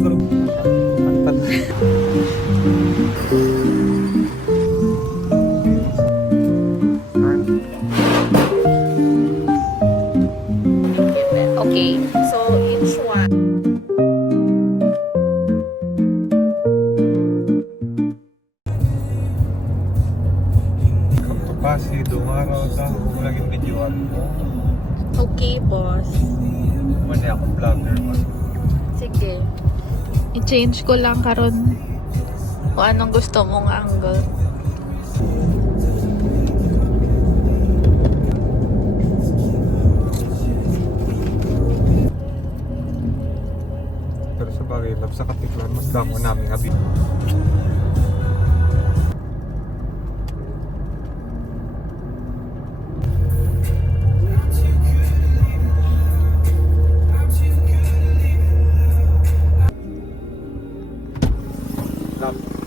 siguro. Pantal. Okay, so each one. Come to Pasig, dumaraw sa kung laging videoan mo. Okay, boss. Mali ako vlogger pa. Sige. I-change ko lang karon kung anong gusto mong angle. Pero sa bagay, love sa katiklan, mas damo namin abi.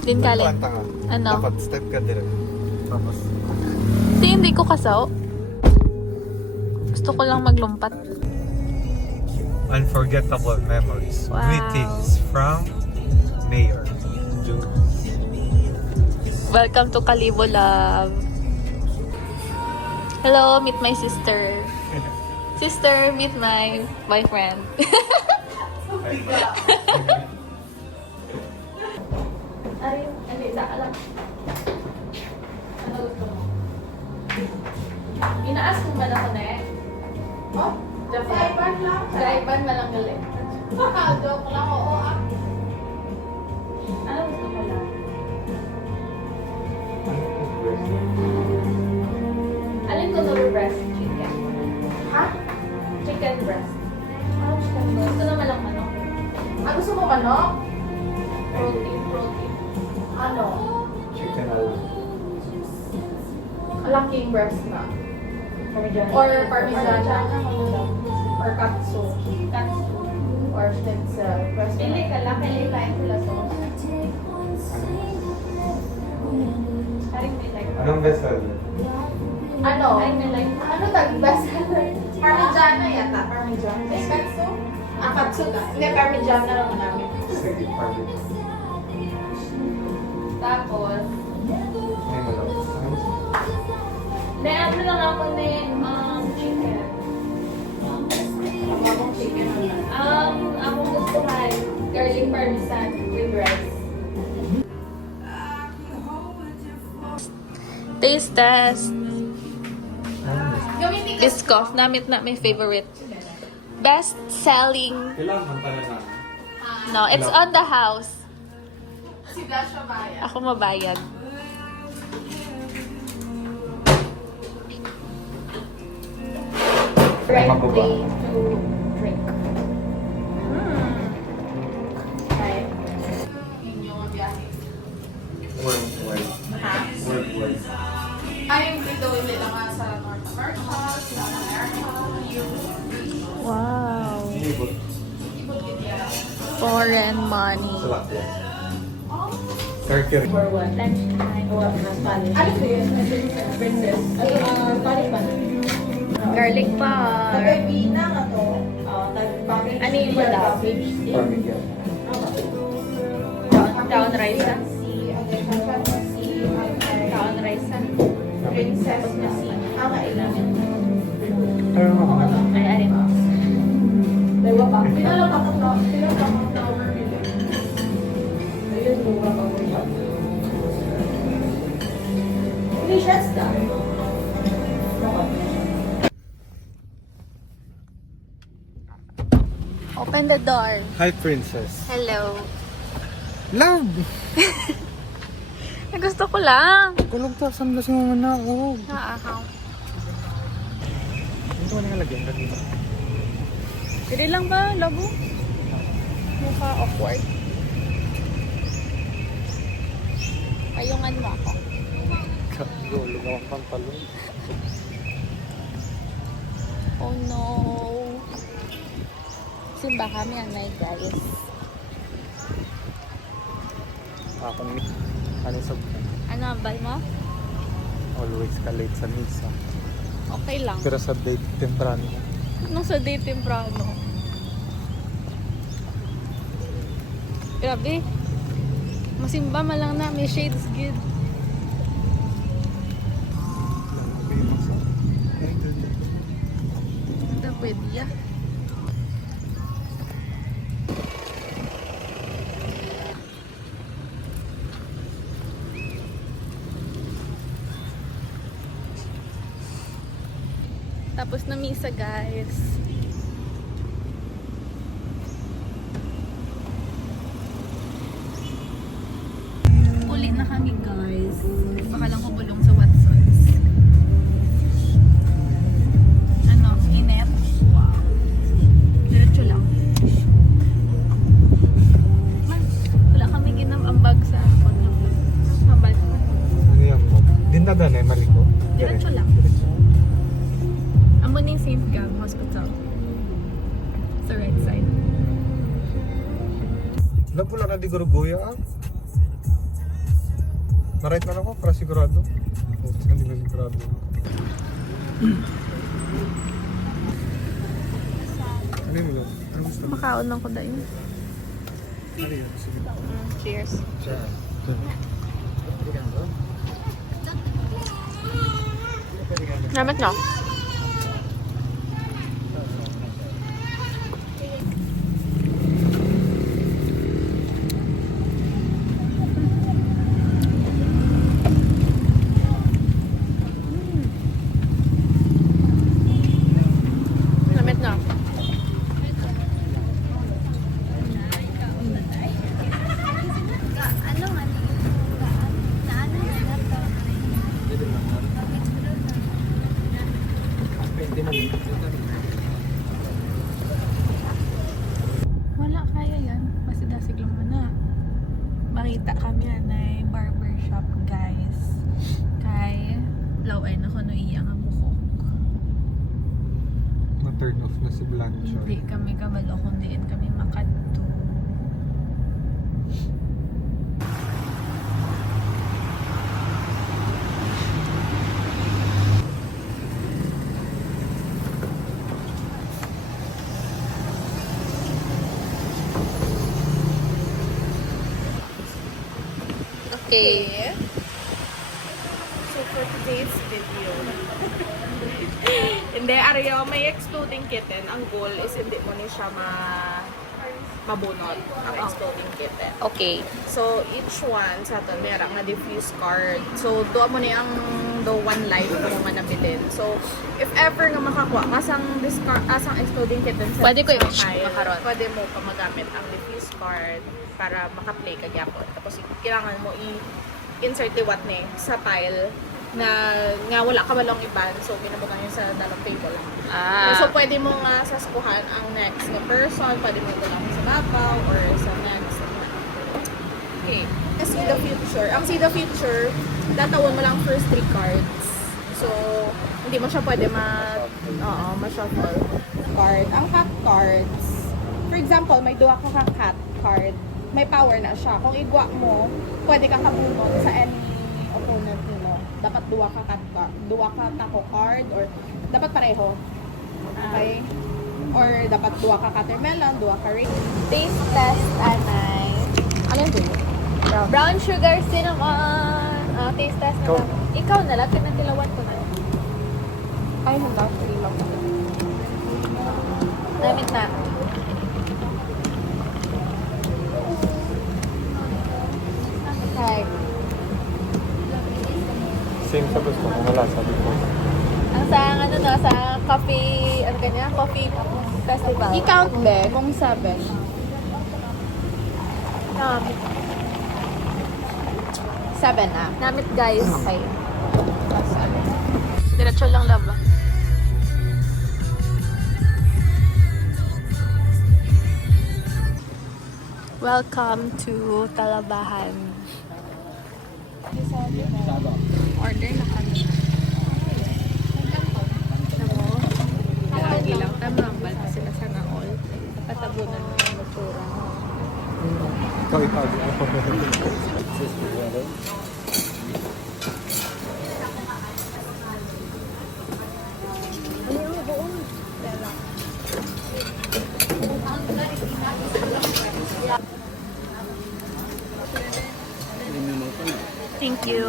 Din kalin. Magpanta ka. Ano? Dapat step ka din. Tapos, Hindi ko kasaw. Gusto ko lang maglumpat. unforgettable memories. Wow. Greetings from Mayor. June. Welcome to Kalibo Love. Hello, meet my sister. Sister, meet my boyfriend. Ano gusto mo? Inaas mo ba na ko na eh? Oh? Jaiban lang. Jaiban malang galing. Joke lang, oo. Ano gusto mo lang? Alin ko na breast chicken? Ha? Chicken breast. Ano chicken breast? Gusto naman lang manok. Ah, gusto mo manok? Protein. Ano? Chicken alone. Laking breast na. Parmesan. Or parmigiana. Or katsu. Or schnitzel. Breast. Pili ka lang, pili tayo sila sauce. Parang may like. Anong best seller? Ano? Ay, may like. Ano tag best seller? Parmigiana yata. Parmigiana. Eh, katsu? Ah, katsu ka. Hindi, parmigiana naman namin. Sige, party. Tapos, Ay, malaw. ano lang ako na chicken. Mabong chicken naman. Akong gusto ay garlic parmesan with rice. Taste test. Gawin ni Biscoff. Namit na my favorite. Best selling. Kailangan pala na. No, it's on the house. si Dasha Baya. Ako mabayad. Ready Mababa. to drink. Right. Yun yung biyahe. Worldwide. Ha? Worldwide. Ay, yung dito ulit lang nga sa North America, South America, Wow. Ibot. Ibot India. Foreign money. Sa Latvia. Turkey. For what? Lunchtime or Spanish? Ano ba yun? Princess? Spanish ba? Garlic bar. Tagay-Pina nga to. Ano yung wala? Parmigiana. Down rice. Down rice. Princess na si. Ilan? Pero ako na. Ay, arin. Dalawa pa. Pinala pa ka flower nila. Ayun, mura pa mo siya. Hindi siya sta. Open the door. Hi, princess. Hello. Love! Gusto ko lang. Kulog ta, sandas yung mga naog. Naahaw. Ito ka nakalagyan ka dito. Pwede lang ba, labo? Mukha awkward. Payungan mo ako. Gulo na ang pantalon. Oh no. Simba kami ang night, guys. Ako ni ano sa Ano ang bal mo? always ka late sa misa. Okay lang. Pero sa date temprano. Nung sa day temprano. Grabe. Masimba malang na. May shades good. Hindi pwede ya. Tapos na misa, guys. Uli na kami, guys. Baka lang kubulong sa Watsons. Ano, inep. Wow. Diretso lang. Wala kami ginambag sa ambag. Ano yan mo? Dindagan eh, mali ko. Diretso lang. Amo ni St. Gab Hospital. Sa right side. Wala pula na di Gurugoya ah. Na-right na ako para sigurado. Hindi ba sigurado? Ano yung ulo? Ano gusto mo? Makaon lang ko dahil. Ano yun? Sige. Cheers. Siya. Namat no? Namit na. Wala kaya yan. Masidasig lang na. Makita kami na barbershop, guys. Kay lawan na ko no iya nga buhok. Na-turn off na si Blanche. Hindi kami kabalo kung diin kami makadto. Okay. So for today's video, hindi, Aryo, may exploding kitten. Ang goal is hindi mo ni siya mabunot ang exploding kitten. Okay. So each one sa aton meron nga diffuse card. So doon mo ni ang the one life mo nga nabilin. So if ever nga makakuha asang exploding kitten sa Pwede ko sa i- file, makaroon. pwede mo pa magamit ang diffuse card para maka-play ka gyapon. Tapos kailangan mo i-insert liwat ni sa file na wala ka balong iban. So binabukan yun sa dalawang table lang. So pwede mo nga saskuhan ang next na person, pwede mo ito lang sa babaw or sa next. Okay. See the future. Ang see the future, datawon mo lang first 3 cards. So, hindi mo siya pwede ma-shuffle card. Ang cat cards, for example, may duwa ka cat card, may power na siya. Kung igwa mo, pwede ka kabunot sa any opponent mo. Dapat duwa ka taco card or dapat pareho. Okay? Or dapat duwa ka catermelon, duwa ka ring. Taste test, Anay. Ano yung dulo? Brown sugar cinnamon. Taste test na Ikaw. lang. Ikaw na lang. Tinatilawan ko na. Ay, handa. Free lang. Namit na. Okay. Same sa gusto ko. Wala sabi ko. Ang sa ano no, sa coffee, ano kanya? Coffee festival. I-count be, kung 7. Namit. 7 ah. Namit, guys. Okay. Diretso lang laba. Welcome to Talabahan. Order na kami. Ano? Lagi lang tamambal pa sila sana all. Patabunan ng motora. Ikaw itago ako. you.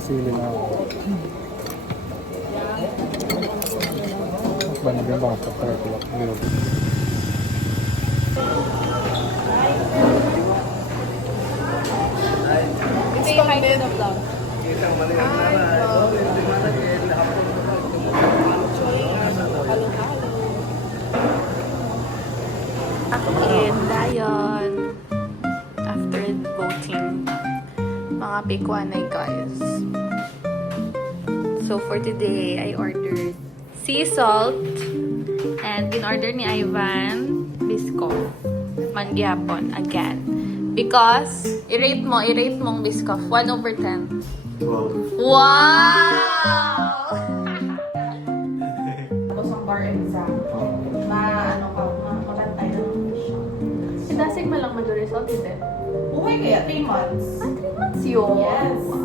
Sili na ako. Banagyan baka sa tarapulak. Ngayon. Ito yung height of the vlog. Akin, dayon. After voting, mga pikwanay guys. So for today, I ordered sea salt and in-order ni Ivan Biscoff. Mangyapon again. Because, i-rate mong Biscoff. 1/10. 12. Wow! Tapos ang bar exam. Mabantay na lang siya. Idasig mo lang result, hindi? Uy, kaya 3 months. 3 months yun. Yes.